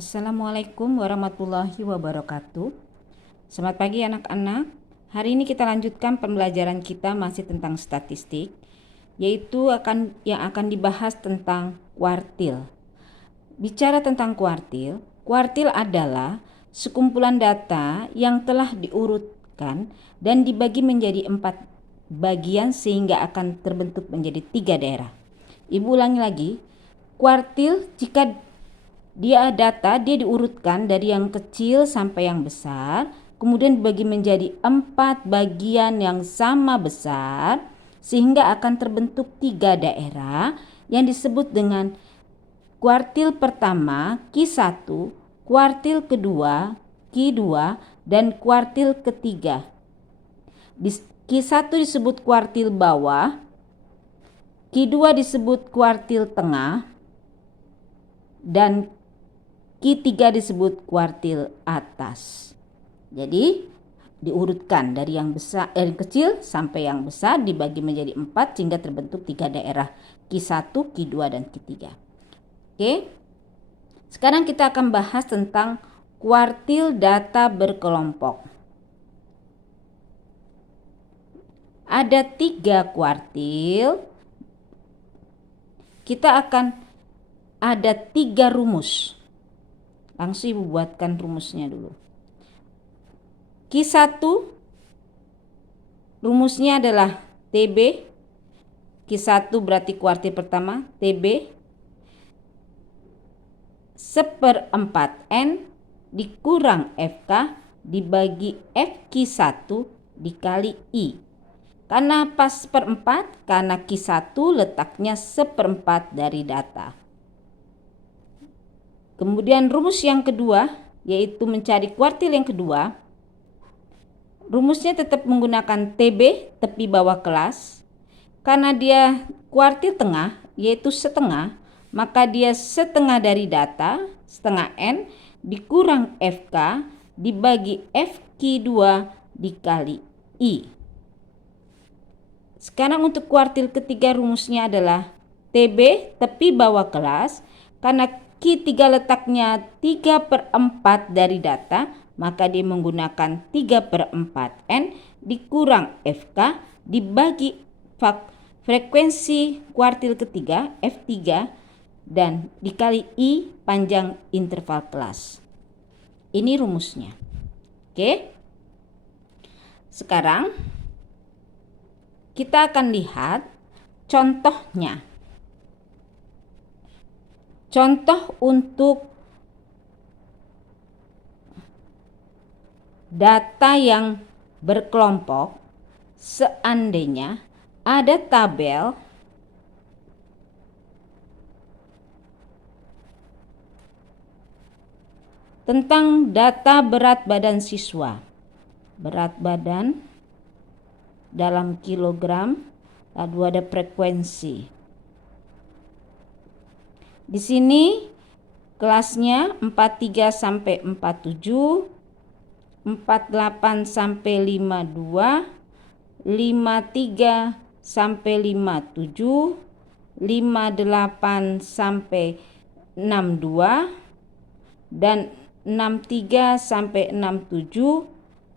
Assalamualaikum warahmatullahi wabarakatuh. Selamat pagi anak-anak. Hari ini kita lanjutkan pembelajaran kita masih tentang statistik, yaitu yang akan dibahas tentang kuartil. Bicara tentang kuartil, kuartil adalah sekumpulan data yang telah diurutkan dan dibagi menjadi 4 bagian sehingga akan terbentuk menjadi 3 daerah. Ibu ulangi lagi, kuartil jika dia diurutkan dari yang kecil sampai yang besar, kemudian dibagi menjadi 4 bagian yang sama besar sehingga akan terbentuk 3 daerah yang disebut dengan kuartil pertama Q1, kuartil kedua Q2, dan kuartil ketiga. Q1 disebut kuartil bawah, Q2 disebut kuartil tengah, dan Q3 disebut kuartil atas. Jadi diurutkan dari yang besar, yang kecil sampai yang besar dibagi menjadi 4 sehingga terbentuk 3 daerah, Q1, Q2, dan Q3. Oke. Sekarang kita akan bahas tentang kuartil data berkelompok. Ada 3 kuartil. Kita akan ada 3 rumus. Langsung ibu buatkan rumusnya dulu. Q1 rumusnya adalah TB. Q1 berarti kuartil pertama, TB 1/4 N dikurang FK dibagi FQ1 dikali I. Karena pas 1/4, karena Q1 letaknya 1/4 dari data. Kemudian rumus yang kedua, yaitu mencari kuartil yang kedua. Rumusnya tetap menggunakan TB, tepi bawah kelas. Karena dia kuartil tengah, yaitu setengah, maka dia setengah dari data, setengah N, dikurang FK, dibagi FQ2 dikali I. Sekarang untuk kuartil ketiga rumusnya adalah TB, tepi bawah kelas. Karena Q3 letaknya 3/4 dari data, maka dia menggunakan 3/4 N dikurang FK dibagi frekuensi kuartil ketiga F3 dan dikali I panjang interval kelas. Ini rumusnya. Oke. Sekarang kita akan lihat contohnya. Contoh untuk data yang berkelompok, seandainya ada tabel tentang data berat badan siswa. Berat badan dalam kilogram, lalu ada frekuensi. Di sini kelasnya 43 sampai 47, 48 sampai 52, 53 sampai 57, 58 sampai 62, dan 63 sampai 67,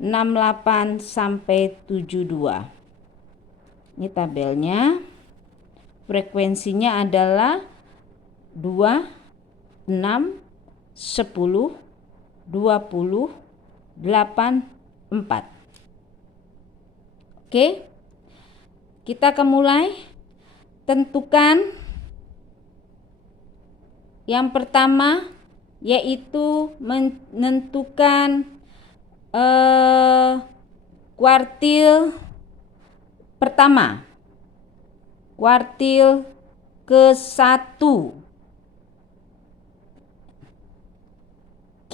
68 sampai 72. Ini tabelnya. Frekuensinya adalah 2, 6, 10, 20, 8, 4. Oke. Kita akan mulai. Tentukan yang pertama yaitu menentukan kuartil pertama. Kuartil ke-1.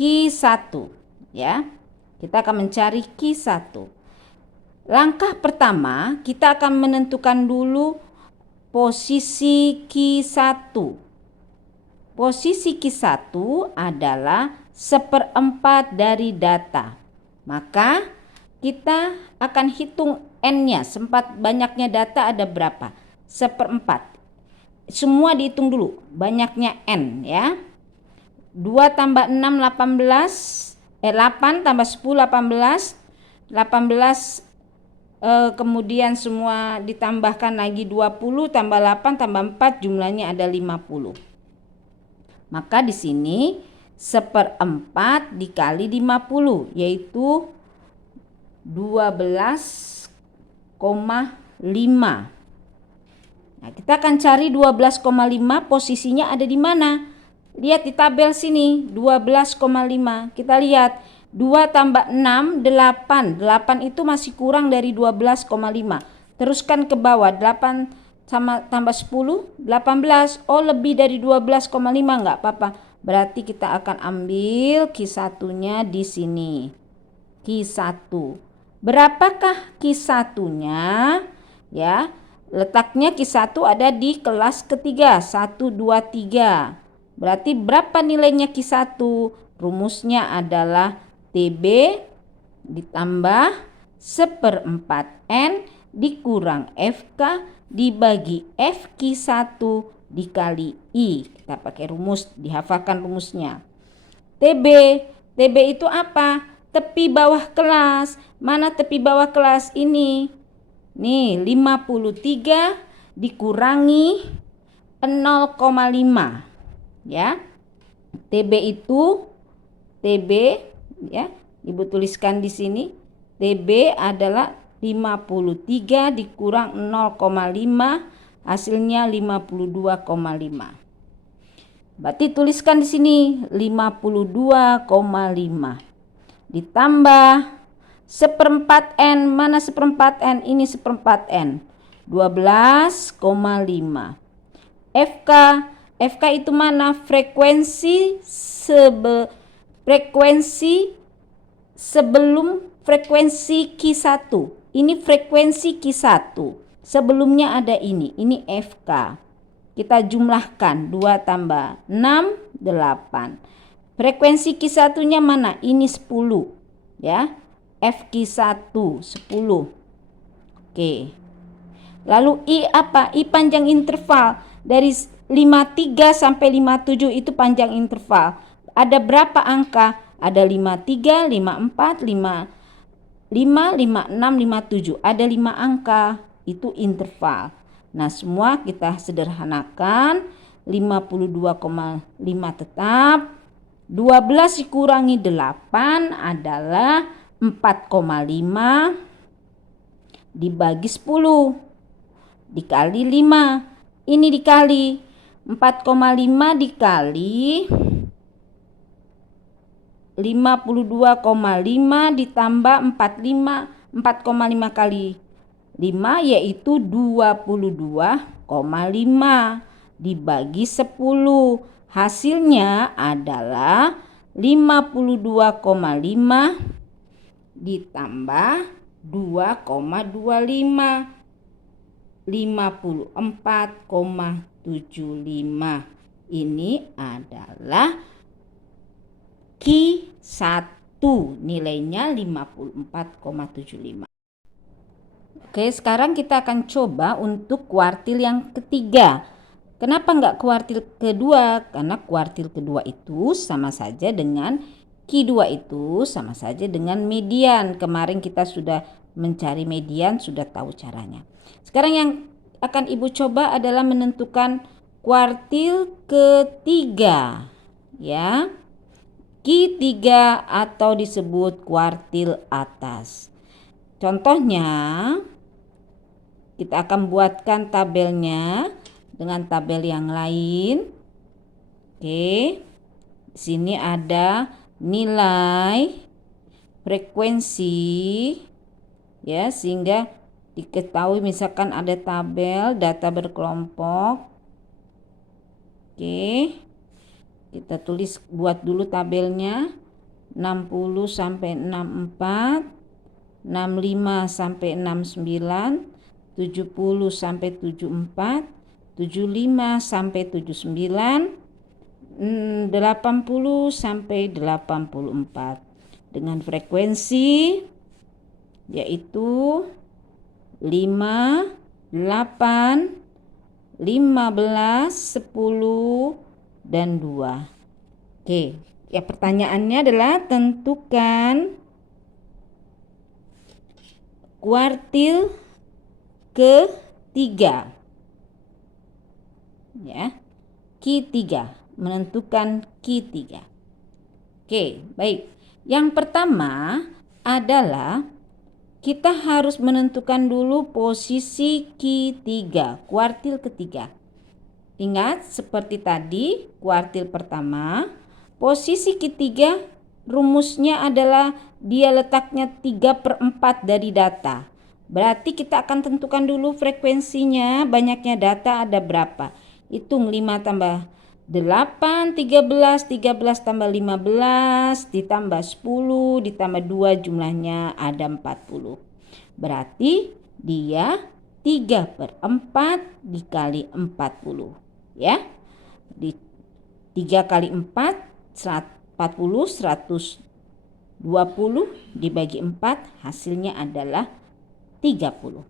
Q1 ya. Kita akan mencari Q1. Langkah pertama kita akan menentukan dulu posisi Q1. Posisi Q1 adalah 1/4 dari data. Maka kita akan hitung N-nya, sempat banyaknya data ada berapa? 1/4. Semua dihitung dulu, banyaknya N ya. 2 tambah 6 18, 8 tambah 10 18, 18 kemudian semua ditambahkan lagi 20 tambah 8 tambah 4 jumlahnya ada 50. Maka di sini 1/4 dikali 50 yaitu 12,5. Nah, kita akan cari 12,5 posisinya ada di mana? Lihat di tabel sini 12,5. Kita lihat 2 tambah 6 8. 8 itu masih kurang dari 12,5. Teruskan ke bawah 8 sama tambah 10 18. Oh, lebih dari 12,5 enggak apa-apa. Berarti kita akan ambil Q1-nya di sini. Q1. Berapakah Q1-nya? Ya. Letaknya Q1 ada di kelas ketiga 1 2 3. Berarti berapa nilainya Q1? Rumusnya adalah TB ditambah 1/4 N dikurang FK dibagi FQ1 dikali I. Kita pakai rumus, dihafalkan rumusnya. TB itu apa? Tepi bawah kelas. Mana tepi bawah kelas ini? Nih 53 dikurangi 0,5 ya. TB itu ya, Ibu tuliskan di sini. TB adalah 53 dikurang 0,5 hasilnya 52,5. Berarti tuliskan di sini 52,5 ditambah 1/4 N. Mana 1/4 N? Ini 1/4 N. 12,5. FK itu mana? Frekuensi sebelum frekuensi Q1. Ini frekuensi Q1. Sebelumnya ada ini FK. Kita jumlahkan 2 tambah 6 8. Frekuensi Q1-nya mana? Ini 10 ya. FQ1 10. Oke. Lalu I apa? I panjang interval. Dari 53 sampai 57 itu panjang interval. Ada berapa angka? Ada 53, 54, 55, 56, 57. Ada 5 angka. Itu interval. Nah, semua kita sederhanakan. 52,5 tetap. 12 dikurangi 8 adalah 4,5 dibagi 10 dikali 5. Ini dikali 4,5 dikali 52,5 ditambah 4,5 kali 5 yaitu 22,5 dibagi 10. Hasilnya adalah 52,5 ditambah 2,25. 54,75. Ini adalah Q1, nilainya 54,75. Oke, sekarang kita akan coba untuk kuartil yang ketiga. Kenapa enggak kuartil kedua? Karena kuartil kedua itu sama saja dengan Q2 itu sama saja dengan median. Kemarin kita sudah mencari median, sudah tahu caranya. Sekarang yang akan Ibu coba adalah menentukan kuartil ketiga. Ya. Q3 atau disebut kuartil atas. Contohnya kita akan buatkan tabelnya dengan tabel yang lain. Oke. Di sini ada nilai frekuensi ya, sehingga diketahui misalkan ada tabel data berkelompok. Oke. Kita buat dulu tabelnya. 60 sampai 64, 65 sampai 69, 70 sampai 74, 75 sampai 79, 80 sampai 84 dengan frekuensi yaitu 5, 8, 15, 10 dan 2. Oke, ya pertanyaannya adalah tentukan kuartil ketiga. Ya, Q3, menentukan Q3. Oke, baik. Yang pertama adalah kita harus menentukan dulu posisi Q3, kuartil ketiga. Ingat seperti tadi, kuartil pertama, posisi Q3 rumusnya adalah dia letaknya 3/4 dari data. Berarti kita akan tentukan dulu frekuensinya, banyaknya data ada berapa. Hitung 5 tambah 8, 13, 13 tambah 15, ditambah 10, ditambah 2 jumlahnya ada 40. Berarti dia 3/4 dikali 40. Ya, di 3 kali 4 40, 120 dibagi 4 hasilnya adalah 30.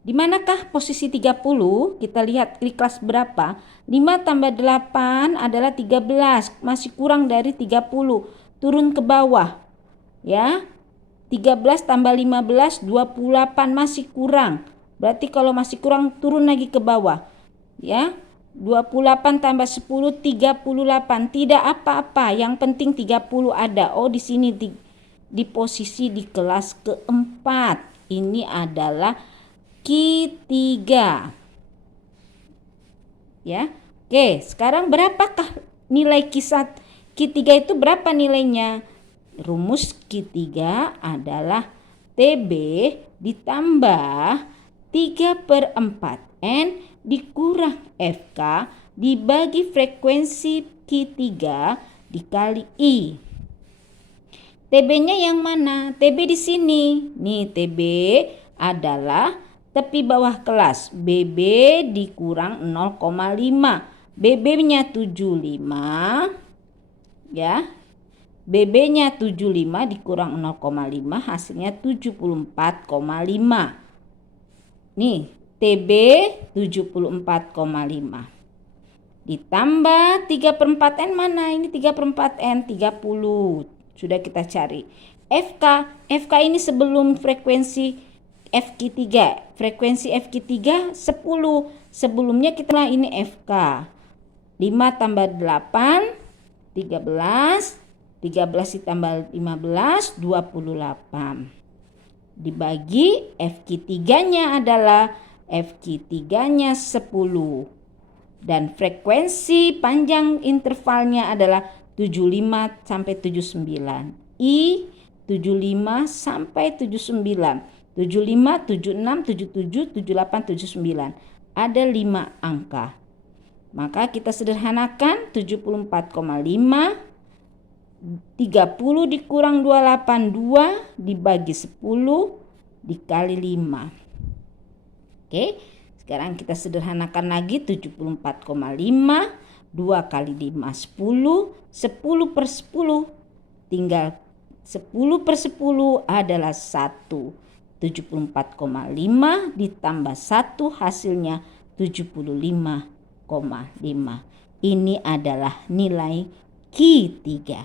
Di manakah posisi 30? Kita lihat di kelas berapa. 5 tambah 8 adalah 13, masih kurang dari 30. Turun ke bawah. Ya. 13 tambah 15 28, masih kurang. Berarti kalau masih kurang turun lagi ke bawah. Ya. 28 tambah 10 38. Tidak apa-apa, yang penting 30 ada. Oh, di sini di posisi di kelas keempat. Ini adalah Q3. Ya. Oke, sekarang berapakah nilai Q3 itu berapa nilainya? Rumus Q3 adalah TB ditambah 3/4 N dikurang FK dibagi frekuensi Q3 dikali I. TB-nya yang mana? TB di sini. Nih, TB adalah tepi bawah kelas. BB dikurang 0,5. BB-nya 75. Ya. BB-nya 75 dikurang 0,5 hasilnya 74,5. Nih, TB 74,5. Ditambah 3/4 N mana? Ini 3/4 N 30. Sudah kita cari. FK ini sebelum frekuensi FQ3. Frekuensi FQ3 10. Sebelumnya kita ini FK. 5 tambah 8 13. 13 ditambah 15 28. Dibagi FQ3-nya adalah FQ3-nya 10. Dan frekuensi panjang intervalnya adalah 75 sampai 79. I 75 sampai 79. 75, 76, 77, 78, 79. Ada 5 angka. Maka kita sederhanakan 74,5. 30 dikurang 282 dibagi 10 dikali 5. Oke, sekarang kita sederhanakan lagi 74,5. 2 kali 5 10. 10/10 tinggal 10/10 adalah 1. 74,5 ditambah 1 hasilnya 75,5. Ini adalah nilai Q3.